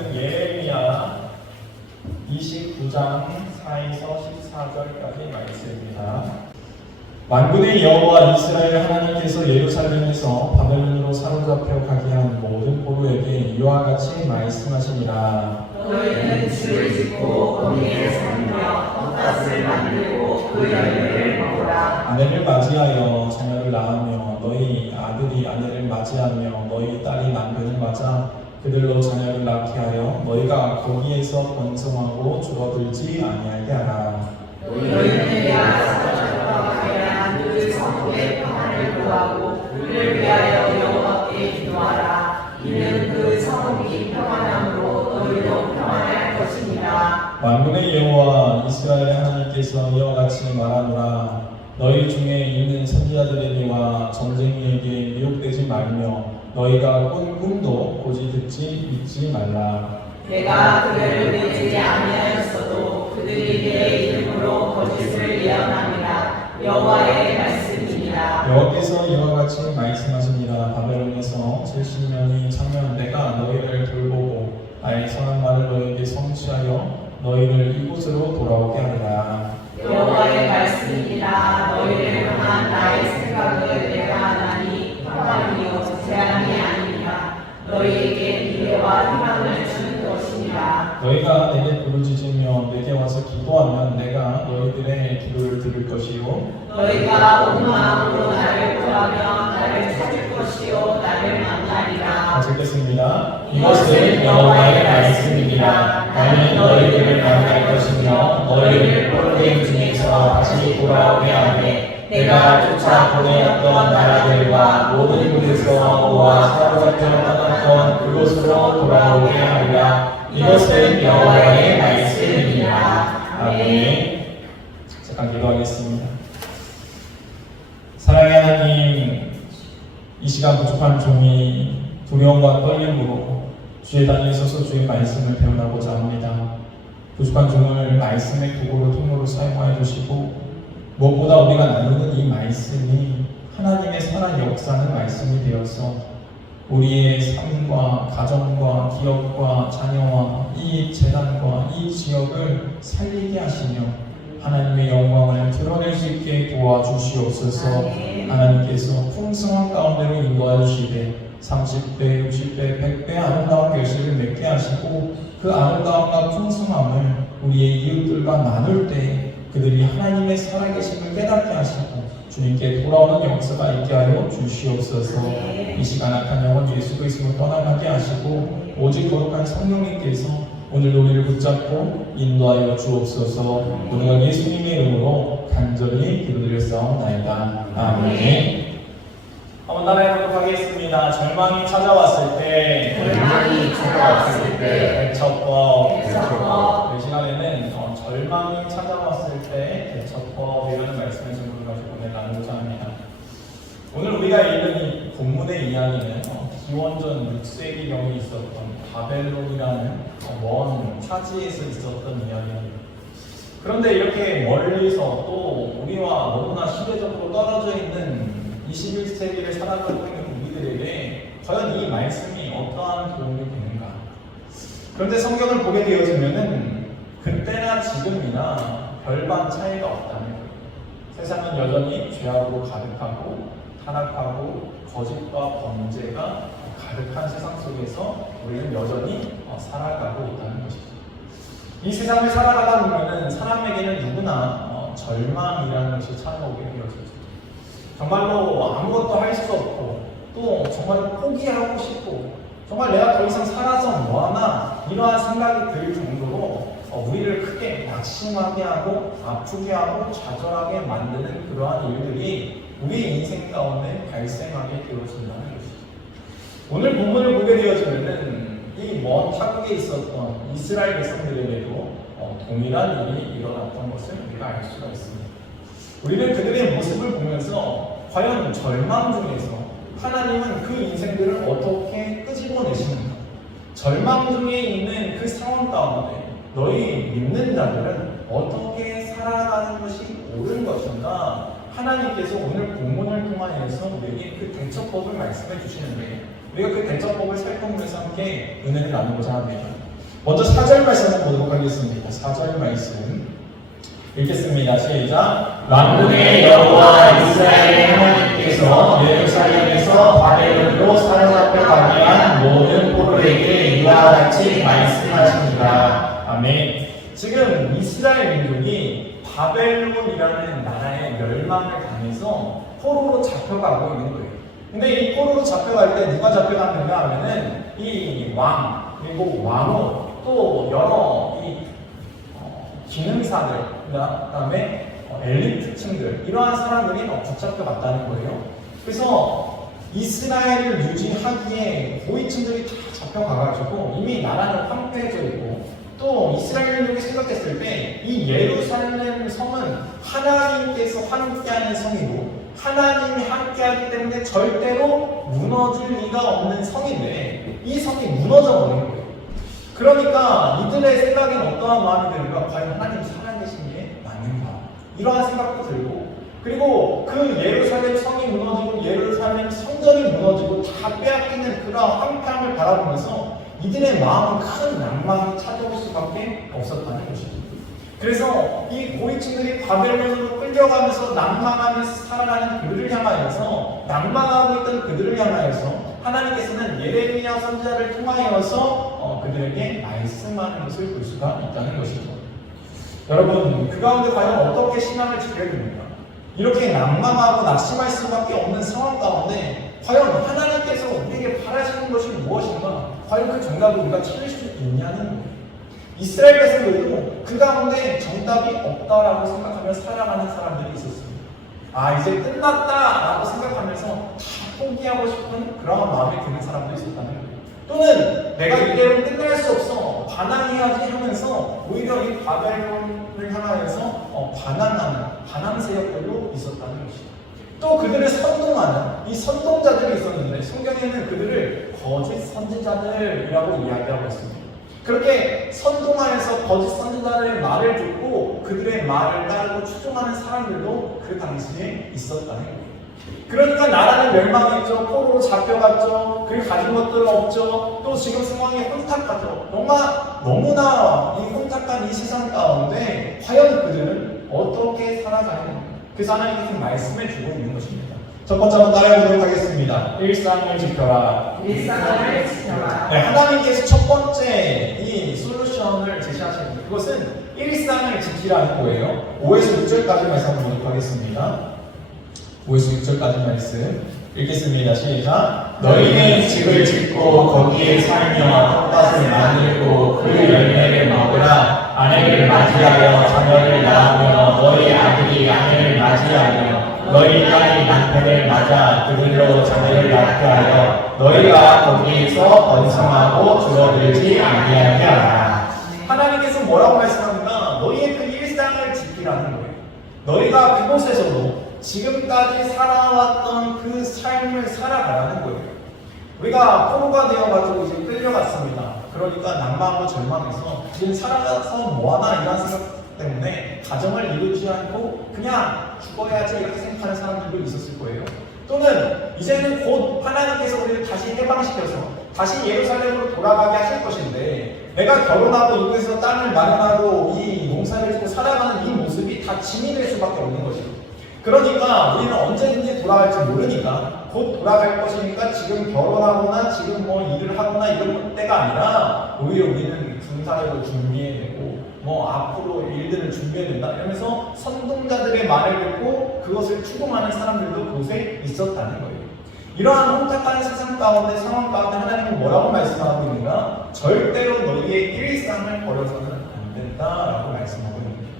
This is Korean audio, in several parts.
예레미야 29장 4에서 14절까지 말씀입니다. 만군의 여호와 이스라엘 하나님께서 예루살렘에서 바벨론으로 사로잡혀 가게 한 모든 포로에게 이와 같이 말씀하시니라. 너희는 집을 짓고 거기에 살며 텃밭을 만들고 그 열매를 먹으라. 아내를 맞이하여 자녀를 낳으며 너희 아들이 아내를 맞이하며 너희 딸이 남편을 맞아 그들로 자녀를 낳게 하여 너희가 거기에서 번성하고 줄어들지 아니하게 하라. 너희는 내가 사로잡아가게 한 그 성읍의 평안을 구하고 그를 위하여 여호와께 기도하라. 이는 그 성읍이 평안함으로 너희도 평안할 것이니라. 만군의 여호와 이스라엘 하나님께서 이와 같이 말하노라. 너희 중에 있는 선지자들에게와 전쟁이에게 미혹되지 말며 너희가 꾼 꿈도 고지 듣지 믿지 말라. 내가 그들을 믿지 아니하였어도 그들이 내 이름으로 거짓을 예언함이라. 여호와의 말씀이니라. 여호와께서 이와 같이 말씀하시니라. 바벨론에서 70년이 차면 내가 너희를 돌보고 나의 선한 말을 너희에게 성취하여 너희를 이곳으로 돌아오게 하리라. 여호와의 말씀이니라. 너희를 향한 나의 생각을 내가 하나니 평안이요 재앙이 아니라 너희에게 미래와 희망을 주는 것이니라. 너희가 내게 부르짖으며 내게 와서 기도하면 내가 너희들의 기도를 들을 것이요 너희가 온 마음으로 나를 구하며 나를 찾을 것이요 나를 만나리라. 같이 읽겠습니다. 이것은 여호와의 말씀이니라. 나는 너희들을 만날 것이며 너희를 포로된 중에서 다시 돌아오게 하되 내가 쫓아 보내었던 나라들과 모든 곳에서 모아 사로잡혀 떠났던 그곳으로 돌아오게 하리라. 이것은 여호와의 말씀이니라. 아멘. 잠깐 기도하겠습니다. 사랑의 하나님, 이 시간 부족한 종이 두려움과 떨림으로 주의 단에 서서 주의 말씀을 배워나고자 합니다. 부족한 종을 말씀의 도구로 통로로 사용하여 주시고 무엇보다 우리가 나누는 이 말씀이 하나님의 살아 역사는 말씀이 되어서 우리의 삶과 가정과 기업과 자녀와 이 재단과 이 지역을 살리게 하시며 하나님의 영광을 드러낼 수 있게 도와주시옵소서. 하나님께서 풍성한 가운데로 인도하여 주시되 30배, 60배, 100배 아름다운 결실을 맺게 하시고 그 아름다움과 풍성함을 우리의 이웃들과 나눌 때 그들이 하나님의 살아계심을 깨닫게 하시고 주님께 돌아오는 역사가 있게 하여 주시옵소서. 이 시간 악한 영혼 예수 그리스도로 떠나가게 하시고 오직 거룩한 성령님께서 오늘 우리를 붙잡고 인도하여 주옵소서. 오늘 예수님의 이름으로 간절히 기도드렸사옵나이다. 아멘. 한번 따라해보도록 하겠습니다. 절망이 찾아왔을 때 대처법. 이 시간에는 절망이 찾아왔을 때 대처법이라는 말씀을 좀 가지고 오늘 나누고자 합니다. 오늘 우리가 읽은 이 본문의 이야기는 기원전 6세기경에 있었던 바벨론이라는 먼 타지에서 있었던 이야기입니다. 그런데 이렇게 멀리서 또 우리와 너무나 시대적으로 떨어져 있는 21세기를 살아가고 있는 우리들에게 과연 이 말씀이 어떠한 도움이 되는가? 그런데 성경을 보게 되어지면은 그때나 지금이나 별반 차이가 없다는 거예요. 세상은 여전히 죄악으로 가득하고 타락하고 거짓과 범죄가 가득한 세상 속에서 우리는 여전히 살아가고 있다는 것이죠. 이 세상을 살아가다 보면은 사람에게는 누구나 절망이라는 것이 찾아오게 되어지죠. 정말로 아무것도 할 수 없고 또 정말 포기하고 싶고 정말 내가 더 이상 살아서 뭐하나 이러한 생각이 들 정도로 우리를 크게 낙심하게 하고 아프게 하고 좌절하게 만드는 그러한 일들이 우리 인생 가운데 발생하게 되어진다는 것이죠. 오늘 본문을 보게 되어지면은 이 먼 타국에 있었던 이스라엘 백성들에게도 동일한 일이 일어났던 것을 우리가 알 수가 있습니다. 우리는 그들의 모습을 보면서 과연 절망 중에서 하나님은 그 인생들을 어떻게 끄집어내시는가? 절망 중에 있는 그 상황 가운데 너희 믿는 자들은 어떻게 살아가는 것이 옳은 것인가? 하나님께서 오늘 본문을 통하여서 우리에게 그 대처법을 말씀해 주시는데 우리가 그 대처법을 살펴보면서 함께 은혜를 나누고자 합니다. 먼저 4절 말씀 한번 보도록 하겠습니다. 4절 말씀 읽겠습니다. 시작. 만군의 여호와 이스라엘의 하나님께서 예루살렘에서 바벨론으로 사로잡혀 가게 한 모든 포로에게 이와 같이 말씀하십니다. 아멘. 지금 이스라엘 민족이 바벨론이라는 나라의 멸망을 당해서 포로로 잡혀가고 있는 거예요. 근데 이 포로로 잡혀갈 때 누가 잡혀갔는가 하면은 이 왕, 그리고 왕후, 또 여러 기능사들, 그다음에 엘리트층들, 이러한 사람들이 붙잡혀갔다는 거예요. 그래서 이스라엘을 유지하기에 고위층들이 다 잡혀가가지고 이미 나라는 황폐해져 있고, 또 이스라엘 민족이 생각했을 때 이 예루살렘 성은 하나님께서 함께하는 성이고 하나님이 함께하기 때문에 절대로 무너질 리가 없는 성인데 이 성이 무너져 버린 거예요. 그러니까 이들의 생각엔 어떠한 마음이 드는가? 과연 하나님 살아계신 게 맞는가? 이러한 생각도 들고, 그리고 그 예루살렘 성이 무너지고 예루살렘 성전이 무너지고 다 빼앗기는 그런 황폐함을 바라보면서 이들의 마음은 큰 낭만이 찾아올 수밖에 없었다는 것입니다. 그래서 이 고위층들이 바벨론으로 끌려가면서 낭망하면서 살아가는 그들을 향하여서, 낭망하고 있던 그들을 향하여서 하나님께서는 예레미야 선지자를 통하여서 그들에게 말씀하는 것을 볼 수가 있다는 것이죠. 여러분, 그 가운데 과연 어떻게 신앙을 지켜야 됩니까? 이렇게 낭망하고 낙심할 수밖에 없는 상황 가운데 과연 하나님께서 우리에게 바라시는 것이 무엇인가? 과연 그 정답을 우리가 찾을 수 있냐는 거예요. 이스라엘 백성들도 그 가운데 정답이 없다라고 생각하며 살아가는 사람들이 있었습니다. 아, 이제 끝났다라고 생각하면서 다 포기하고 싶은 그런 마음이 드는 사람도 있었다는 거예요. 또는 내가 이대로 끝날 수 없어, 반항해야지 하면서 오히려 이 바벨론을 향하여서 반항하는 반항 세력들도 있었다는 것이죠. 또 그들을 선동하는 이 선동자들이 있었는데 성경에는 그들을 거짓 선지자들이라고 이야기하고 있습니다. 그렇게 선동하여서 거짓 선지자들의 말을 듣고 그들의 말을 따르고 추종하는 사람들도 그 당시에 있었다는 거예요. 그러니까 나라는 멸망했죠. 포로로 잡혀갔죠. 그리고 가진 것들은 없죠. 또 지금 상황이 혼탁하죠. 너무나 이 혼탁한 이 세상 가운데 과연 그들은 어떻게 살아가는가? 그래서 하나님께서 말씀해 주고 있는 것입니다. 첫 번째 한번 따라해보도록 하겠습니다. 일상을 지켜라. 일상을 지켜라. 네, 하나님께서 첫 번째 이 솔루션을 제시하십니다. 그것은 일상을 지키라는 거예요. 5에서 6절까지 말씀 한번 보도록 하겠습니다. 5에서 6절까지 말씀 읽겠습니다. 시작. 너희는 집을 짓고 거기에 살며 텃밭을 만들고 그 열매를 먹으라. 아내를 맞이하여 자녀를 낳으며 너희 아들이 아내를 맞이하며 너희 딸이 남편을 맞아 그들로 자녀를 낳게 하여 너희가 거기에서 번성하고 줄어들지 아니하게 하라. 하나님께서 뭐라고 말씀합니까? 너희의 그 일상을 지키라는 거예요. 너희가 그곳에서도 지금까지 살아왔던 그 삶을 살아가라는 거예요. 우리가 포로가 되어가지고 이제 끌려갔습니다. 그러니까 낭망하고 절망해서 지금 살아가서 뭐하나 이런 생각 때문에 가정을 이루지 않고 그냥 죽어야지 이렇게 생각하는 사람들도 있었을 거예요. 또는 이제는 곧 하나님께서 우리를 다시 해방시켜서 다시 예루살렘으로 돌아가게 하실 것인데 내가 결혼하고 이곳에서 땅을 마련하고 이 농사를 짓고 살아가는 이 모습이 다 짐이 될 수밖에 없는 것이죠. 그러니까 우리는 언제든지 돌아갈지 모르니까 곧 돌아갈 것이니까 지금 결혼하거나 지금 뭐 일을 하거나 이런 때가 아니라 오히려 우리는 군사력을 준비해내고 앞으로 일들을 준비해야 된다 이러면서 선동자들의 말을 듣고 그것을 추궁하는 사람들도 그곳에 있었다는 거예요. 이러한 혼탁한 세상 가운데 상황 가운데 하나님은 뭐라고 말씀하고 있는가? 절대로 너희의 일상을 버려서는 안 된다라고 말씀하고 있는 거예요.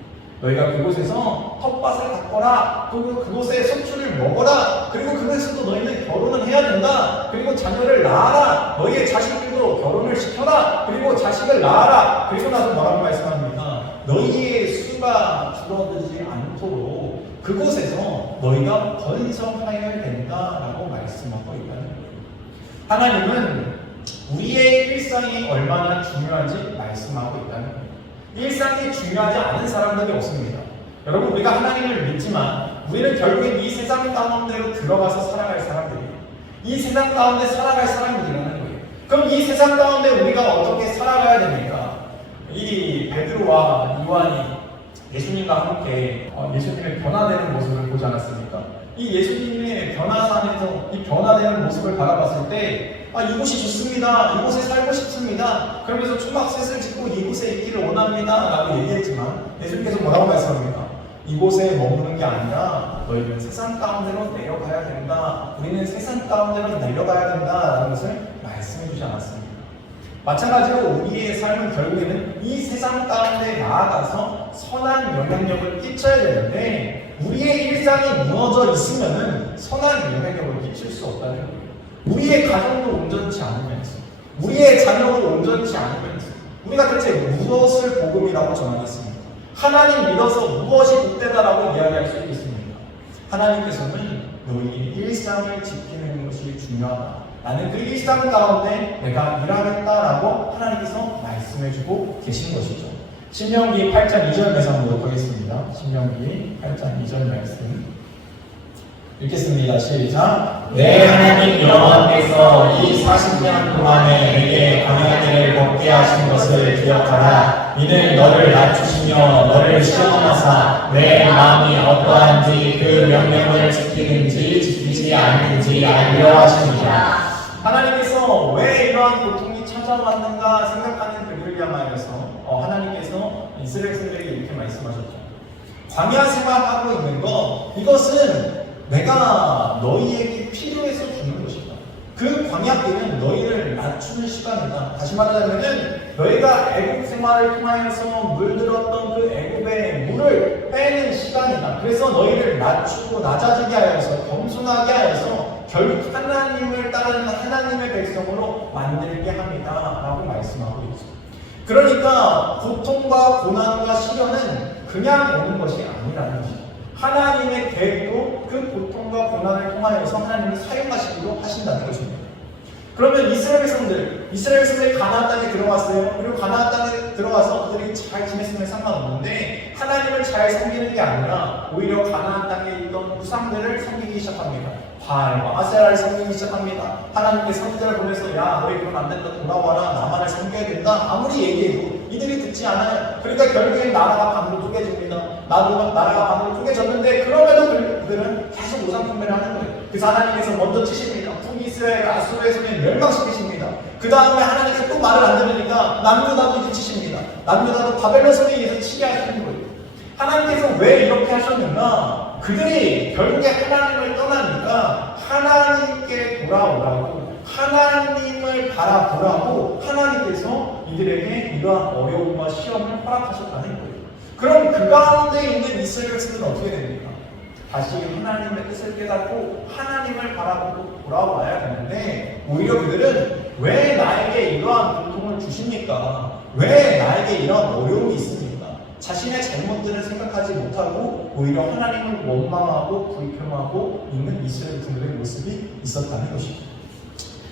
너희가 그곳에서 텃밭을 가꿔라. 그리고 그곳에 소출을 먹어라. 그리고 그곳에서도 너희는 결혼을 해야 된다. 그리고 자녀를 낳아라. 너희의 자식들도 결혼을 시켜라. 그리고 자식을 낳아라. 그리고 나서 뭐라고 말씀합니까? 너희의 수가 줄어들지 않도록 그곳에서 너희가 번성하여야 된다라고 말씀하고 있다는 거예요. 하나님은 우리의 일상이 얼마나 중요한지 말씀하고 있다는 거예요. 일상이 중요하지 않은 사람들이 없습니다. 여러분, 우리가 하나님을 믿지만 우리는 결국엔 이 세상 가운데로 들어가서 살아갈 사람들이에요. 이 세상 가운데 살아갈 사람들이라는 거예요. 그럼 이 세상 가운데 우리가 어떻게 살아가야 됩니까? 이 베드로와 요한이 예수님과 함께 예수님의 변화되는 모습을 보지 않았습니까? 이 예수님의 변화산에서 이 변화되는 모습을 바라봤을 때 이곳이 좋습니다. 이곳에 살고 싶습니다. 그러면서 초막셋을 짓고 이곳에 있기를 원합니다. 라고 얘기했지만 예수님께서 뭐라고 말씀합니까? 이곳에 머무는 게 아니라 너희는 세상 가운데로 내려가야 된다. 우리는 세상 가운데로 내려가야 된다. 라는 것을 말씀해 주지 않았습니다. 마찬가지로 우리의 삶은 결국에는 이 세상 가운데 나아가서 선한 영향력을 끼쳐야 되는데 우리의 일상이 무너져 있으면은 선한 영향력을 끼칠 수 없다는 거예요. 우리의 가정도 온전치 않으면서 우리의 자녀도 온전치 않으면서 우리가 대체 무엇을 복음이라고 전하겠습니까? 하나님 믿어서 무엇이 복되다라고 이야기할 수 있겠습니까? 하나님께서는 너희의 일상을 지키는 것이 중요하다. 나는 그 일상 가운데 내가 일하겠다라고 하나님께서 말씀해주고 계신 것이죠. 신명기 8장 2절 말씀 보도록 하겠습니다. 신명기 8장 2절 말씀 읽겠습니다. 시작. 내 하나님 여호와께서 이 40년 동안에 내게 광야길을 걷게 하신 것을 기억하라. 이는 너를 낮추시며 너를 시험하사 내 마음이 어떠한지 그 명령을 지키는지 지키지 않는지 알려 하십니다. 하나님께서 왜 이러한 고통이 찾아왔는가 생각하는 그들을 향하여서 하나님께서 이스라엘 백성들에게 이렇게 말씀하셨죠. 광야 생활하고 있는 것, 이것은 내가 너희에게 필요해서 주는 것이다. 그 광야길은 너희를 낮추는 시간이다. 다시 말하자면은 너희가 애국 생활을 통하여서 물들었던 그 애국의 물을 빼는 시간이다. 그래서 너희를 낮추고 낮아지게 하여서 겸손하게 하여서 결국 하나님을 따르는 하나님의 백성으로 만들게 합니다. 라고 말씀하고 있죠. 그러니까 고통과 고난과 시련은 그냥 오는 것이 아니라는 것이죠. 하나님의 계획도 그 고통과 고난을 통하여서 하나님이 사용하시기로 하신다는 것입니다. 그러면 이스라엘 백성들이 가나안 땅에 들어왔어요. 그리고 가나안 땅에 들어와서 그들이 잘 지냈으면 상관없는데 하나님을 잘 섬기는 게 아니라 오히려 가나안 땅에 있던 우상들을 섬기기 시작합니다. 바알과 아세라를 섬기기 시작합니다. 하나님께 선지자를 보내서 야 너희 그러면 안 된다, 돌아와라, 나만을 섬겨야 된다. 아무리 얘기해도 이들이 듣지 않아요. 그러니까 결국엔 나라가 반으로 쪼개집니다. 나라가 반으로 쪼개졌는데 그럼에도 그들은 계속 우상 숭배를 하는 거예요. 그래서 하나님께서 먼저 치십니다. 북이스라엘 아수르의 손에 멸망시키십니다. 그 다음에 하나님께서 또 말을 안 들으니까 남유다도 이제 치십니다. 남유다도 바벨론 손에 의해서 치게 하시는 거예요. 하나님께서 왜 이렇게 하셨는가? 그들이 결국에 하나님을 떠나니까 하나님께 돌아오라고, 하나님을 바라보라고 하나님께서 이들에게 이러한 어려움과 시험을 허락하셨다는 거예요. 그럼 그 가운데 있는 이스라엘 백성들은 어떻게 됩니까? 다시 하나님의 뜻을 깨닫고 하나님을 바라보고 돌아와야 되는데 오히려 그들은 왜 나에게 이러한 고통을 주십니까? 왜 나에게 이러한 어려움이 있습니까? 자신의 잘못들을 생각하지 못하고 오히려 하나님을 원망하고 불평하고 있는 이스라엘 백성들의 모습이 있었다는 것이죠.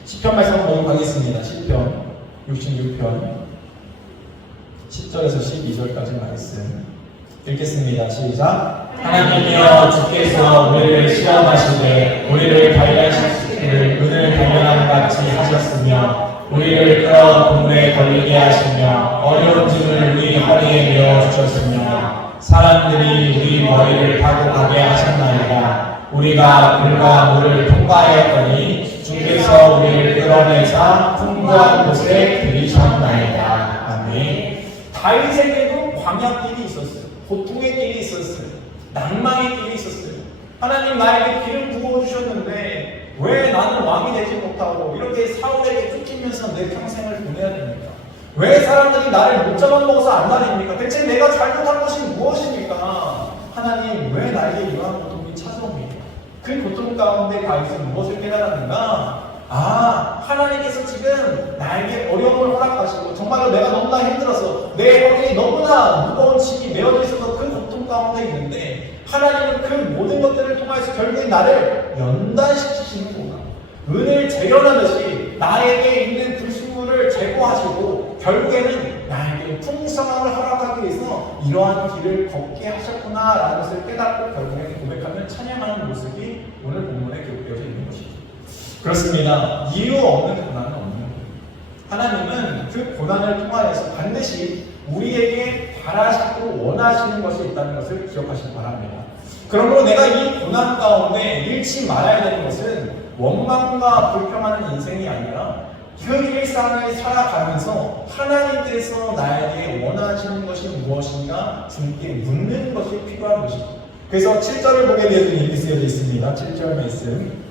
시편 말씀 한번 가겠습니다. 시편 66편 10절에서 12절까지 말씀 읽겠습니다. 시작. 하나님이여 주께서 우리를 시험하시되 우리를 발견시키기를 은을 발견함 같이 하셨으며 우리를 끌어 공물에 걸리게 하시며 어려운 짐을 우리 허리에 메어 주셨으며 사람들이 우리 머리를 타고 가게 하셨나이다. 우리가 물과 물을 통과하였더니 주께서 우리를 끌어내사 풍부한 곳에 들이셨나이다. 아멘. 다윗에게도 광야길이 있었어요. 고통의 길이 있었어요. 낭만의 길이 있었어요. 하나님 나에게 길을 부어주셨는데 왜 나는 왕이 되지 못하고 이렇게 사울에게 쫓기면서 내 평생을 보내야 됩니까? 왜 사람들이 나를 못 잡아먹어서 안 다닙니까? 대체 내가 잘못한 것이 무엇입니까? 하나님 왜 나에게 이러한 고통이 찾아옵니까? 그 고통 가운데 다윗은 무엇을 깨달았는가? 하나님께서 지금 나에게 어려움을 허락하시고 정말로 내가 너무나 힘들어서 내 허리에 너무나 무거운 짐이 메어져 있어서 그 고통 가운데 있는데 하나님은 그 모든 것들을 통해서 결국에 나를 연단시키시는구나. 은을 재련하듯이 나에게 있는 불순물을 제거하시고 결국에는 나에게 풍성함을 허락하기 위해서 이러한 길을 걷게 하셨구나 라는 것을 깨닫고 결국에는 고백하며 찬양하는 모습이 오늘 본문에 기록되어져 있는 것입니다. 그렇습니다. 이유 없는 고난은 없는 거예요. 하나님은 그 고난을 통하여서 반드시 우리에게 바라시고 원하시는 것이 있다는 것을 기억하시기 바랍니다. 그러므로 내가 이 고난 가운데 잃지 말아야 되는 것은 원망과 불평하는 인생이 아니라 그 일상을 살아가면서 하나님께서 나에게 원하시는 것이 무엇인가 주님께 묻는 것이 필요한 것입니다. 그래서 7절을 보게 되어서 이렇게 쓰여져 있습니다. 7절 말씀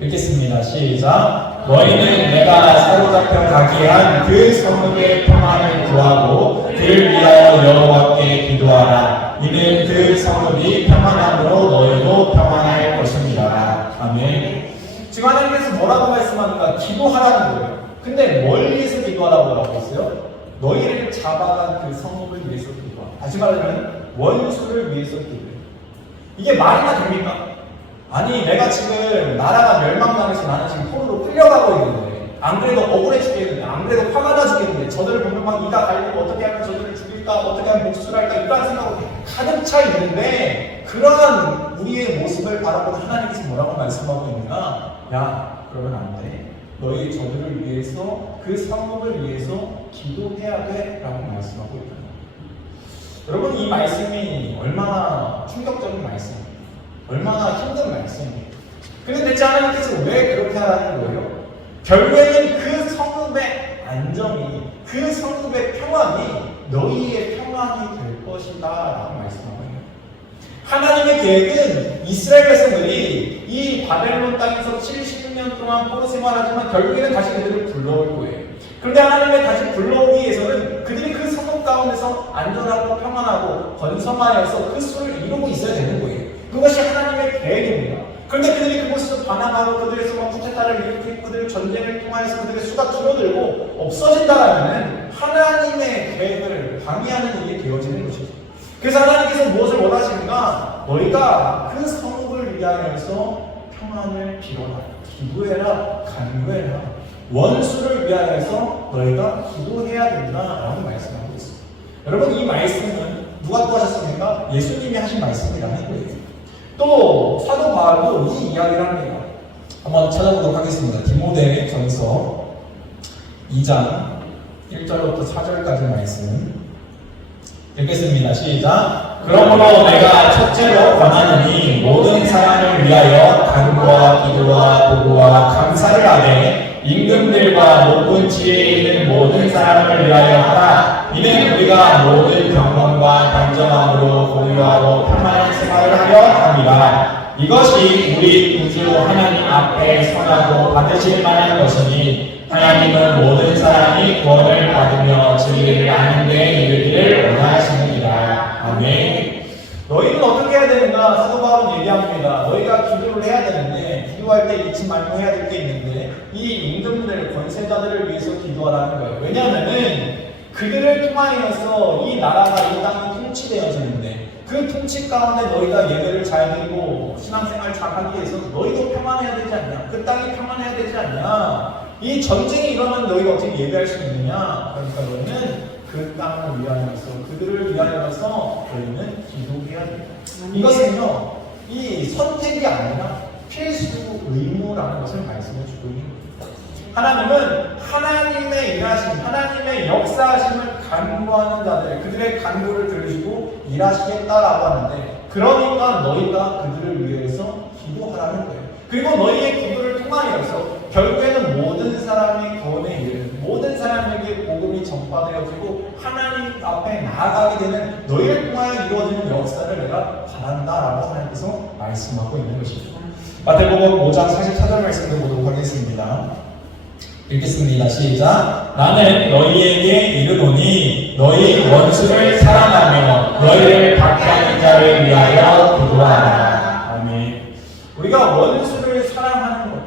읽겠습니다. 시작. 너희는 내가 사로잡혀 가게 한 그 성읍의 평안을 구하고 그를 위하여 여호와께 기도하라. 이는 그 성읍이 평안함으로 너희도 평안할 것입니다. 아멘. 지금 하나님께서 뭐라고 말씀하는가? 기도하라는 거예요. 근데 뭘 위해서 기도하라고 하고 있어요? 너희를 잡아간 그 성읍을 위해서 기도하라. 다시 말하면 원수를 위해서 기도해요. 이게 말이나 됩니까? 아니 내가 지금 나라가 멸망당해서 나는 지금 포로로 끌려가고 있는데 안 그래도 억울해 죽겠는데 안 그래도 화가 나 죽겠는데 저들을 보면 막 이가 갈리고 어떻게 하면 저들을 죽일까 어떻게 하면 복수를 할까 이런 생각이 가득 차 있는데 그러한 우리의 모습을 바라보는 하나님께서 뭐라고 말씀하고 있느냐? 야 그러면 안 돼. 너희 저들을 위해서 그 성읍을 위해서 기도해야 돼 라고 말씀하고 있다. 여러분 이 말씀이 얼마나 충격적인 말씀입니까? 얼마나 힘든 말씀이에요. 근데 대체 하나님께서 왜 그렇게 하라는 거예요? 결국에는 그 성읍의 안정이, 그 성읍의 평안이 너희의 평안이 될 것이다 라고 말씀하고 있는 거예요. 하나님의 계획은 이스라엘 백성들이 이 바벨론 땅에서 70년 동안 포로 생활하지만 결국에는 다시 그들을 불러올 거예요. 그런데 하나님의 다시 불러오기 위해서는 그들이 그 성읍 가운데서 안전하고 평안하고 번성하여서 그 수를 이루고 있어야 되는 거예요. 그것이 하나님의 계획입니다. 그런데 그들이 그곳에서 반항하고 그들의 수가 쿠데타를 일으키고 그들의 전쟁을 통하여서 그들의 수가 줄어들고 없어진다라면 하나님의 계획을 방해하는 일이 되어지는 것이죠. 그래서 하나님께서 무엇을 원하시는가? 너희가 그 성읍을 위하여서 평안을 빌어라, 기도해라, 간구해라. 원수를 위하여서 너희가 기도해야 된다라고 말씀하고 있습니다. 여러분 이 말씀은 누가 또 하셨습니까? 예수님이 하신 말씀이라는 거예요. 또 사도 바울도 이 이야기를 합니다. 한번 찾아보도록 하겠습니다. 디모데전서 2장 1절부터 4절까지 말씀 읽겠습니다. 시작. 그러므로 내가 첫째로 권하노니 모든 사람을 위하여 간구와 기도와 보고와 감사를 하되 임금들과 높은 지혜에 있는 모든 사람을 위하여 하라. 이는 우리가 모든 경건과 단정함으로 공유하고 평안한 생활을 하려 합니다. 이것이 우리 구주 하나님 앞에 선하고 받으실 만한 것이니 하나님은 모든 사람이 구원을 받으며 진리를 아는 데 이르기를 원하십니다. 아멘. 너희는 어떻게 해야 되는가? 사도 바울은 얘기합니다. 너희가 기도를 해야 되는데 기도할 때 잊지 말고 해야 될 게 있는데 이 임금들, 권세자들을 위해서 기도하라는 거예요. 왜냐하면은 그들을 통하여서 이 나라가 이 땅이 통치되어지는데 그 통치 가운데 너희가 예배를 잘 드리고 신앙생활 잘 하기 위해서 너희도 평안해야 되지 않냐? 그 땅이 평안해야 되지 않냐? 이 전쟁이 일어나면 너희가 어떻게 예배할 수 있느냐? 그러니까 너희는 그 땅을 위하여서 그들을 위하여서 너희는 기도해야 됩니다. 이것은요 이 선택이 아니라 필수 의무라는 것을 말씀해 주고 있는 겁니다. 하나님은 하나님의 일하심, 하나님의 역사하심을 간구하는 자들, 그들의 간구를 들으시고 일하시겠다라고 하는데 그러니까 너희가 그들을 위해서 기도하라는 거예요. 그리고 너희의 기도를 통하여서 결국에는 모든 사람의 구원에 이르는 모든 사람에게 복음이 전파되어지고 하나님 앞에 나아가게 되는 너희를 통하여 이루어지는 역사를 내가 바란다라고 하나님께서 말씀하고 있는 것입니다. 마태복음 5장 44절 말씀을 보도록 하겠습니다. 읽겠습니다. 시작. 나는 너희에게 이르노니 너희 원수를 사랑하며 너희를 박해하는 자를 위하여 기도하라. 아멘. 우리가 원수를 사랑하는 것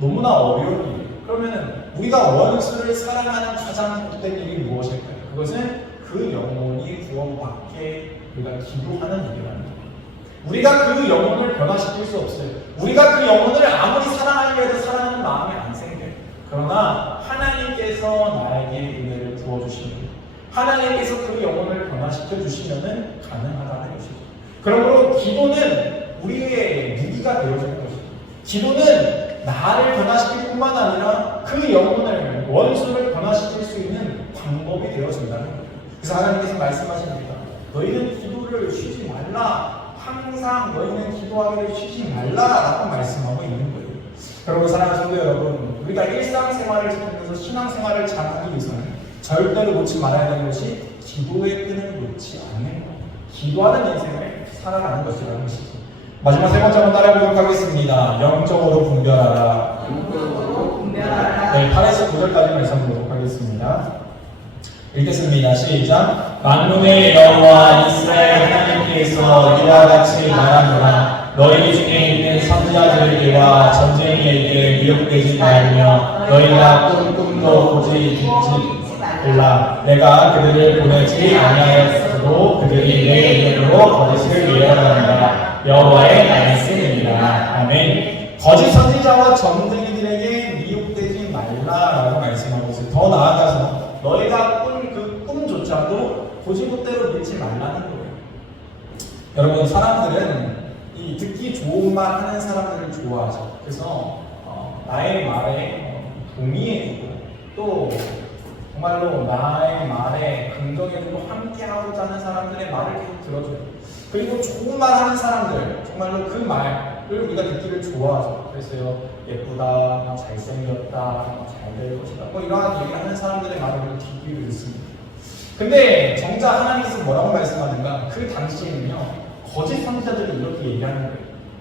너무나 어려운 일이에요. 그러면은 우리가 원수를 사랑하는 가장 못된 일이 무엇일까요? 그것은 그 영혼이 구원받게 우리가 기도하는 일이라는 거예요. 우리가 그 영혼을 변화시킬 수 없어요. 우리가 그 영혼을 아무리 사랑하려 해도 사랑하는 마음이 안 생겨요. 그러나 하나님께서 나에게 은혜를 부어주시면 하나님께서 그 영혼을 변화시켜 주시면은 가능하다는 것이죠. 그러므로 기도는 우리의 무기가 되어주는 것이죠. 기도는 나를 변화시킬 뿐만 아니라 그 영혼을 원수를 변화시킬 수 있는 방법이 되어준다는 거예요. 그래서 하나님께서 말씀하십니다. 너희는 기도를 쉬지 말라. 항상 너희는 기도하기를 쉬지 말라라고 말씀하고 있는 거예요. 여러분, 사랑하는 성도 여러분, 우리가 일상생활을 지키면서 신앙생활을 잘하기 위해서는 절대로 놓지 말아야 되는 것이 기도의 끈을 놓지 않는 거예요. 기도하는 인생을 살아가는 것이라는 것이죠. 마지막 세 번째 한번 따라해보도록 하겠습니다. 영적으로 분별하라. 네, 8에서 9절까지 말씀드리도록 하겠습니다. 읽겠습니다. 시작. 만군의 여호와 이스라엘 하나님께서 이와 같이 말하노라. 너희 중에 있는 선지자들에게와 전쟁이에게 미혹되지 말며 너희가 꿈도 꾸지 말라. 내가 그들을 보내지 아니하였어도 그들이 내 이름으로 거짓을 예언한다. 여호와의 말씀입니다. 아멘. 거짓 선지자와 점쟁이들에게 미혹되지 말라라고 말씀하고 있어요. 더 나아가서 너희가 꾼 그 꿈조차도 고지못대로 믿지 말라는 거예요. 여러분, 사람들은 이 듣기 좋은 말 하는 사람들을 좋아하죠. 그래서 나의 말에 동의해주고 또 정말로 나의 말에 긍정해주고 함께하고자 하는 사람들의 말을 계속 들어줘요. 그리고 좋은 말 하는 사람들, 정말로 그 말을 우리가 듣기를 좋아하죠. 그래서요, 예쁘다, 잘생겼다, 잘 될 것이다, 이러한 얘기를 하는 사람들의 말을 귀 기울여 듣습니다. 근데 정작 하나님께서 뭐라고 말씀하는가? 그 당시에는요, 거짓 선지자들이 이렇게 얘기하는 거예요.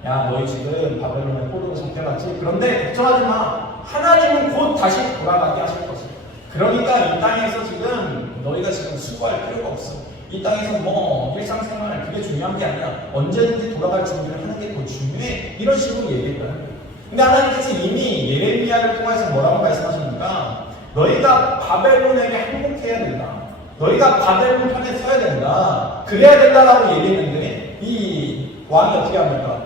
야, 너희 지금 바벨론의 포로로 잡혀갔지? 그런데 걱정하지 마. 하나님은 곧 다시 돌아가게 하실 것이다. 그러니까 이 땅에서 지금 너희가 지금 수고할 필요가 없어. 이 땅에서 일상생활 그게 중요한 게 아니라 언제든지 돌아갈 준비를 하는 게 더 중요해. 이런 식으로 얘기를 하는 거예요. 근데 하나님께서 이미 예레미야를 통해서 뭐라고 말씀하십니까? 너희가 바벨론에게 항복해야 된다. 너희가 바벨론 편에 서야 된다. 그래야 된다라고 얘기했는데 이 왕이 어떻게 합니까?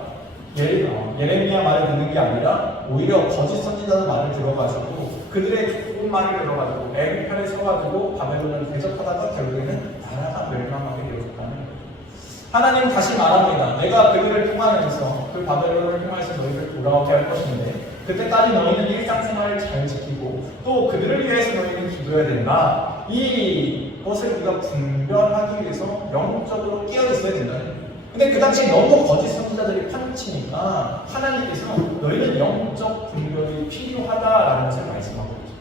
예레미야 말을 듣는 게 아니라 오히려 거짓 선지자의 말을 들어가지고 그들의 좋은 말을 들어가지고 애굽 편에 서가지고 바벨론을 대적하다가 결국에는 나라가 멸망하게 되었다는 거예요. 하나님 다시 말합니다. 내가 그들을 통하면서 그 바벨론을 통해서 너희를 돌아오게 할 것인데 그때까지 너희는 일상생활을 잘 지키고 또 그들을 위해서 너희는 기도해야 된다. 이것을 우리가 분별하기 위해서 영적으로 끼어 있어야 된다는 거예요. 근데 그 당시 너무 거짓 선지자들이 판치니까 하나님께서 너희는 영적 분별이 필요하다라는 것을 말씀하고 있죠.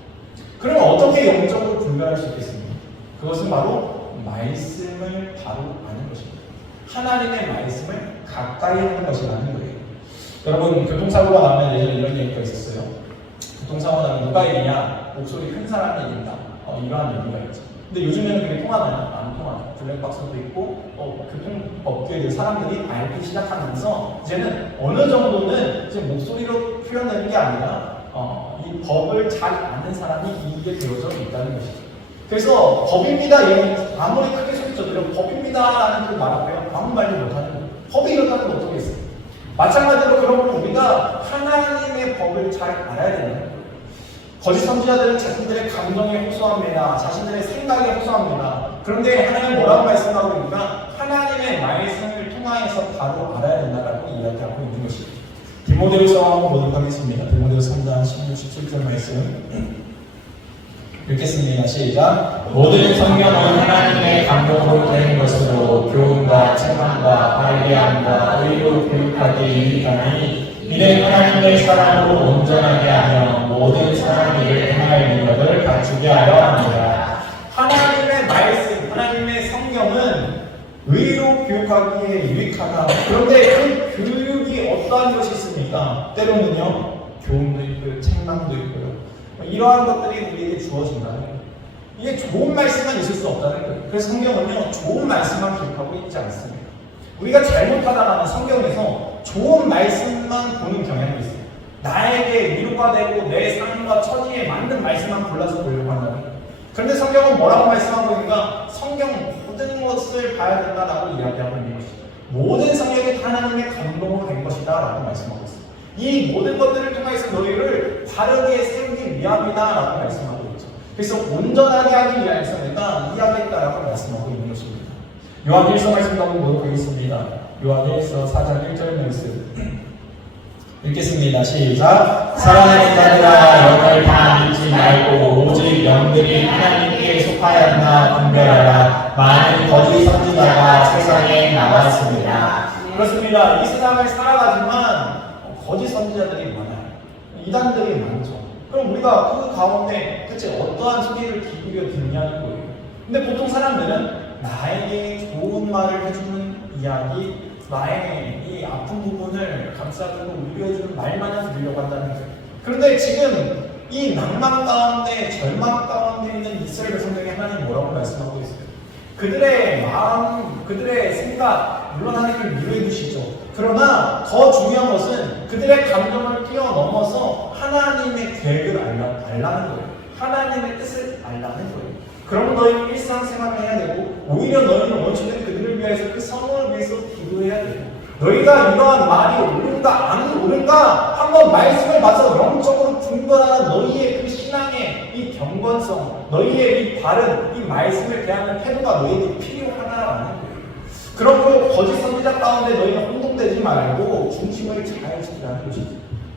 그러면 어떻게 영적으로 분별할 수 있겠습니까? 그것은 바로 말씀을 바로 아는 것입니다. 하나님의 말씀을 가까이 하는 것이라는 거예요. 여러분, 교통사고가 나면 예전에 이런 얘기가 있었어요. 교통사고가 나면 누가 얘기냐? 목소리 큰 사람이 얘기한다. 이러한 얘기가 있죠. 근데 요즘에는 그게 통하나요? 안 통하죠. 블랙박스도 있고 교통법규에 사람들이 알기 시작하면서 이제는 어느 정도는 이제 목소리로 표현하는 게 아니라 이 법을 잘 아는 사람이 이익에 되어져 있다는 것이죠. 그래서 법입니다. 얘는 아무리 크게 소리쳐도 법입니다라는 그 말 앞에 아무 말도 못하는 거예요. 법이 이렇다는 건 어떻게 했어요? 마찬가지로 그러면 우리가 하나님의 법을 잘 알아야 되는 거예요. 거짓 선지자들은 자신들의 감정에 호소합니다. 자신들의 생각에 호소합니다. 그런데 하나님은 뭐라고 말씀하고 있는가? 하나님의 말씀을 통하여서 바로 알아야 된다라고 이야기하고 있는 것입니다. 디모데후서 한번 보도록 하겠습니다. 디모데후서 3장 16, 17절 말씀 읽겠습니다. 시작. 모든 성경은 하나님의 감동으로 된 것으로 교훈과 책망과 관리함과 의로 교육하기 유익하니 이는 하나님의 사랑으로 온전하게 하며 모든 사람 일을 행할 능력을 갖추게 하려 합니다. 하나님의 말씀, 하나님의 성경은 의로 교육하기에 유익하다. 그런데 그 교육이 어떠한 것이 있습니까? 때로는요, 교훈도 있고요, 책망도 있고요. 이러한 것들이 우리에게 주어진다는 거예요. 이게 좋은 말씀만 있을 수 없다는 거예요. 그래서 성경은요, 좋은 말씀만 기록하고 있지 않습니다. 우리가 잘못하다가는 성경에서 좋은 말씀만 보는 경향이 있어요. 나에게 위로가 되고 내 삶과 처지에 맞는 말씀만 골라서 보려고 한다는 거예요. 그런데 성경은 뭐라고 말씀하고 있는가? 성경 모든 것을 봐야 된다라고 이야기하고 있는 것이죠. 모든 성경이 하나님의 감동으로 된 것이다 라고 말씀하고 있습니다. 이 모든 것들을 통해서 너희를 바르게 세우기 위함이다 라고 말씀하고 있죠. 그래서 온전하게 하기 위해서 내가 이야기했다라고 말씀하고 있는 것입니다. 요한일서 말씀 한번 보도록 하겠습니다. 요한일서 4장 1절 말씀 읽겠습니다. 시작. 사랑하는 자들아, 영을 다 믿지 말고 오직 영들이 하나님께 속하여 하였나 분별하라. 많은 거짓 선지자가 세상에 나왔습니다. 그렇습니다. 이 세상을 살아가지만 거짓 선지자들이 많아요. 이단들이 많죠. 그럼 우리가 그 가운데 대체 어떠한 소리를 기울여 듣냐는 거예요. 근데 보통 사람들은 나에게 좋은 말을 해주는 이야기, 나의 이 아픈 부분을 감싸주고 위로해주는 말만을 들으려고 한다는 거예요. 그런데 지금 이 낭만 가운데, 절망 가운데 있는 이스라엘 백성들에게 하나님 뭐라고 말씀하고 있어요? 그들의 마음, 그들의 생각, 물론 하나님을 위로해 주시죠. 그러나 더 중요한 것은 그들의 감정을 뛰어넘어서 하나님의 계획을 알라는 거예요. 하나님의 뜻을 알라는 거예요. 그럼 너희는 일상생활을 해야 되고, 오히려 너희는 원초된 그들을 위해서 그 성을 위해서 기도해야 돼요. 너희가 이러한 말이 옳은가 안 옳은가 한번 말씀을 봐서 영적으로 분별하는 너희의 그 신앙의 이 경건성, 너희의 이 바른 이 말씀을 대하는 태도가 너희에게 필요하다라는 거예요. 그러므로 거짓 선지자 가운데 너희는 혼동되지 말고 중심을 잘 지키라는 것이죠.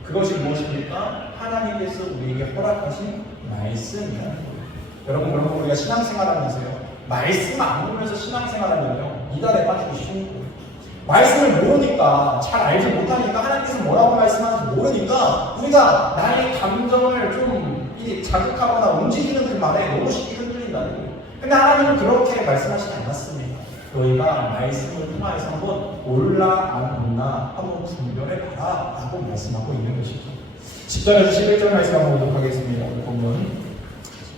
그것이 무엇입니까? 하나님께서 우리에게 허락하신 말씀이라는 거예요. 여러분, 그러면 우리가 신앙생활하면서요, 말씀 안 보면서 신앙생활하면요, 이단에 빠지기 쉬운 거예요. 말씀을 모르니까, 잘 알지 못하니까, 하나님께서 뭐라고 말씀하는지 모르니까 우리가 나의 감정을 좀 자극하거나 움직이는 그 말에 너무 쉽게 흔들린다는 거예요. 근데 하나님은 그렇게 말씀하시지 않았습니다. 너희가 말씀을 통하여서 한번 옳나 안 옳나 한번 분별해봐라 라고 말씀하고 있는 것이죠. 10절에서 11절 말씀 한번 보도록 하겠습니다. 오늘 본문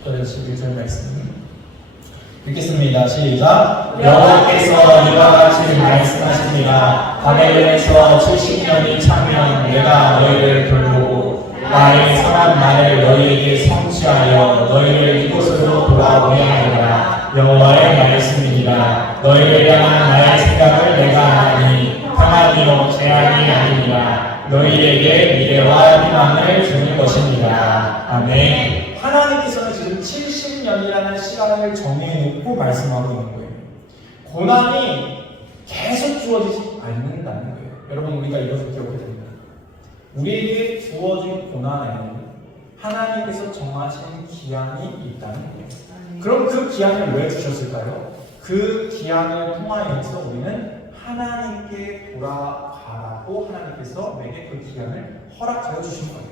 10절에서 11절 말씀 읽겠습니다. 시작. 여호와께서 이와 같이 말씀하시니라. 바벨론에서 70년이 차면 내가 너희를 돌보고 나의 선한 말을 너희에게 성취하여 너희를 이곳으로 돌아오게 하리라. 여호와의 말씀이니라. 너희를 향한 나의 생각을 내가 아니 평안이요 재앙이 아니니라. 너희에게 미래와 희망을 주는 것입니다. 아멘. 하나님께서는 지금 70년이라는 시간을 정해놓고 말씀하고 있는 거예요. 고난이 계속 주어지지 않는다는 거예요. 여러분, 우리가 이것을 기억해야 됩니다. 우리에게 주어진 고난에는 하나님께서 정하신 기한이 있다는 거예요. 그럼 그 기한을 왜 주셨을까요? 그 기한을 통하여서 우리는 하나님께 돌아가라고 하나님께서 내게 그 기한을 허락하여 주신 거예요.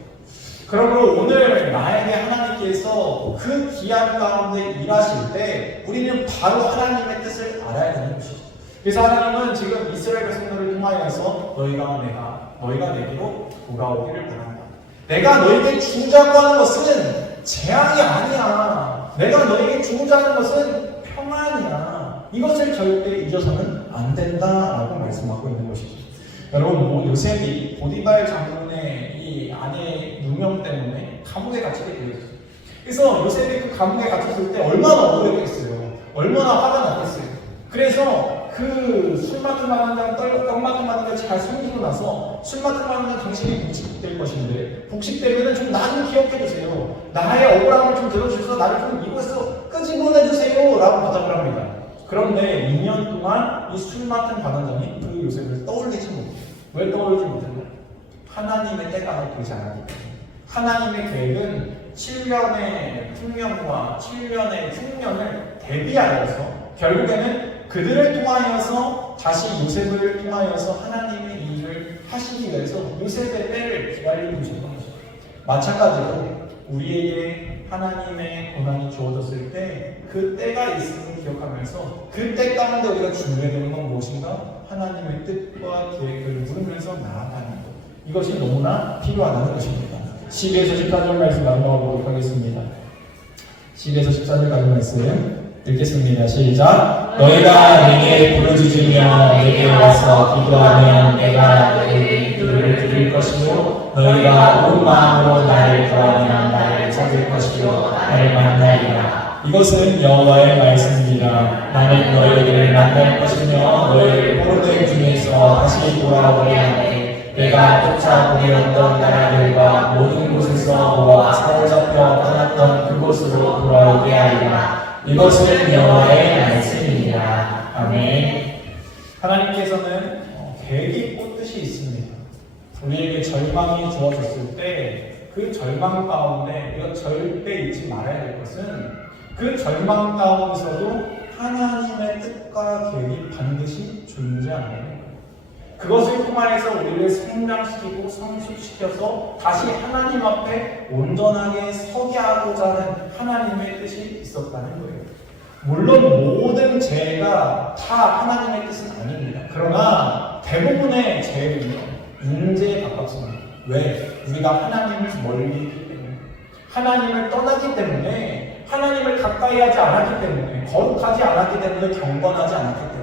그러므로 오늘 나에게 하나님께서 그 기한 가운데 일하실 때 우리는 바로 하나님의 뜻을 알아야 되는 것이죠. 그래서 하나님은 지금 이스라엘 백성들을 통하여서 너희가 내게로 돌아오기를 바란다. 내가 너희에게 주자고 하는 것은 재앙이 아니야. 내가 너희에게 주자는 것은 평안이야. 이것을 절대 잊어서는 안 된다라고 말씀하고 있는 것이죠. 여러분, 요셉이 보디발 장군의 이 아내의 누명 때문에 감옥에 갇히게 되었어요. 그래서 요셉이 그 감옥에 갇혔을 때 얼마나 억울했겠어요. 얼마나 화가 났겠어요. 그래서 그 술 맡은 마당장 떡 맡은 마당장 잘 숨기고 나서 술 맡은 마당장 당신이 복식될 것인데 복식되면은 좀 나를 기억해 주세요. 나의 억울함을 좀 들어주셔서 나를 좀 이곳에서 끄집어내 주세요라고 부탁을 합니다. 그런데 2년 동안 이 술 맡은 마당장이 그 요셉을 떠올리지 못해요. 왜 떠올리지 못했나요? 하나님의 때가 되지 않았기 때문에. 하나님의 계획은 7년의 풍년과 7년의 흉년을 대비하여서 결국에는 그들을 통하여서 다시 요셉을 통하여서 하나님의 일을 하시기 위해서 요셉의 때를 기다리고 계신 것이죠. 마찬가지로 우리에게 하나님의 고난이 주어졌을 때 그 때가 있음을 기억하면서 그 때 가운데 우리가 준비해야 되는 건 무엇인가? 하나님의 뜻과 계획을 물으면서 나아가는 것. 이것이 너무나 필요하다는 것입니다. 12에서 14절 말씀 나눠보도록 하겠습니다. 12에서 14절까지 말씀 읽겠습니다. 시작. 너희가 내게 부르짖으며 내게 와서 기도하면 내가 너희의 기도를 들을 것이요 너희가 온 마음으로 나를 구하면 나를 찾을 것이요 나를 만나리라. 이것은 여호와의 말씀입니다. 나는 너희를 만날 것이며 너희를 포로된 중에서 다시 돌아오게 하되 내가 쫓아보내었던 나라들과 모든 곳에서 모아 사로잡혀 떠났던 그곳으로 돌아오게 하리라. 이것은 여호와의 말씀입니다. 아멘. 하나님께서는 계획이 있고 뜻이 있습니다. 우리에게 절망이 주어졌을 때 그 절망 가운데 우리가 절대 잊지 말아야 될 것은 그 절망 가운데서도 하나님의 뜻과 계획이 반드시 존재하는 거예요. 그것을 통하여서 우리를 성장시키고 성숙시켜서 다시 하나님 앞에 온전하게 서게 하고자 하는 하나님의 뜻이 있었다는 거예요. 물론 모든 죄가 다 하나님의 뜻은 아닙니다. 그러나 대부분의 죄는요, 윤죄에 가깝습니다. 왜? 우리가 하나님을 멀리 있기 때문에, 하나님을 떠났기 때문에, 하나님을 가까이 하지 않았기 때문에, 거룩하지 않았기 때문에, 경건하지 않았기 때문에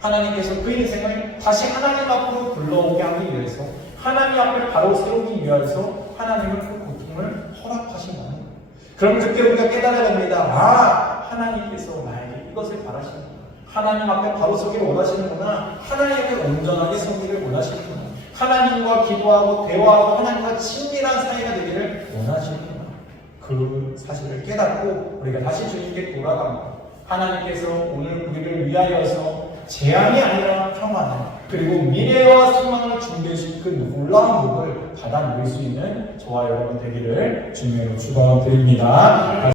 하나님께서 그 인생을 다시 하나님 앞으로 불러오게 하기 위해서, 하나님 앞을 바로 세우기 위해서 하나님은 그 고통을 허락하신다는 거예요. 그럼 그때 우리가 깨달아야 됩니다. 하나님께서 나에게 이것을 바라시는구나. 하나님 앞에 바로 서기를 원하시는구나. 하나님께 온전하게 서기를 원하시는구나. 하나님과 기도하고 대화하고 하나님과 친밀한 사이가 되기를 원하시는구나. 그 사실을 깨닫고 우리가 다시 주님께 돌아갑니다. 하나님께서 오늘 우리를 위하여서 재앙이 아니라 평안을, 그리고 미래와 소망을 준비해주신 그 놀라운 복을 받아 누릴 수 있는 저와 여러분 되기를 주님으로 축원드립니다.